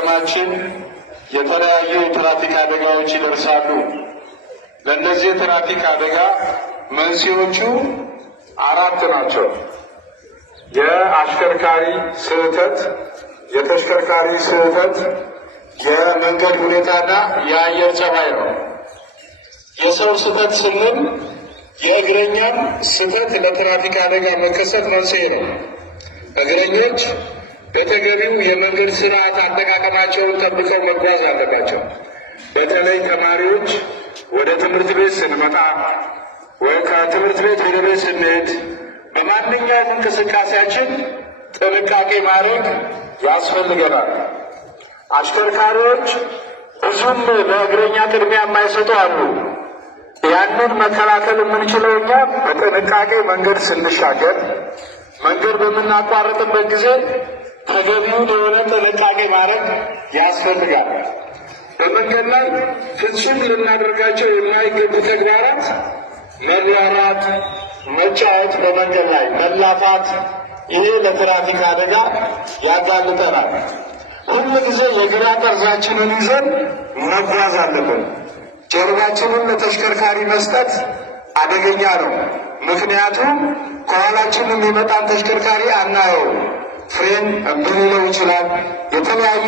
በከተማችን የተለያዩ የትራፊክ አደጋዎች ይደርሳሉ። ለእነዚህ የትራፊክ አደጋ መንስኤዎቹ አራት ናቸው። የአሽከርካሪ ስህተት፣ የተሽከርካሪ ስህተት፣ የመንገድ ሁኔታና የአየር ጸባይ ነው። የሰው ስህተት ስንል የእግረኛም ስህተት ለትራፊክ አደጋ መከሰት መንስኤ ነው። እግረኞች በተገቢው የመንገድ ስርዓት አጠቃቀማቸውን ጠብቀው መጓዝ አለባቸው። በተለይ ተማሪዎች ወደ ትምህርት ቤት ስንመጣ ወይ ከትምህርት ቤት ወደ ቤት ስንሄድ በማንኛውም እንቅስቃሴያችን ጥንቃቄ ማድረግ ያስፈልገናል። አሽከርካሪዎች ብዙም ለእግረኛ ቅድሚያ የማይሰጡ አሉ። ያንን መከላከል የምንችለው እኛ በጥንቃቄ መንገድ ስንሻገር፣ መንገድ በምናቋርጥበት ጊዜ ተገቢውን የሆነ ጥንቃቄ ማድረግ ያስፈልጋል። በመንገድ ላይ ፍጹም ልናደርጋቸው የማይገቡ ተግባራት መሯሯጥ፣ መጫወት፣ በመንገድ ላይ መላፋት፣ ይሄ ለትራፊክ አደጋ ያጋልጠናል። ሁሉ ጊዜ የግራ ጠርዛችንን ይዘን መጓዝ አለብን። ጀርባችንን ለተሽከርካሪ መስጠት አደገኛ ነው። ምክንያቱም ከኋላችን የሚመጣን ተሽከርካሪ አናየው። ፍሬን እምቢ ሊለው ይችላል። የተለያየ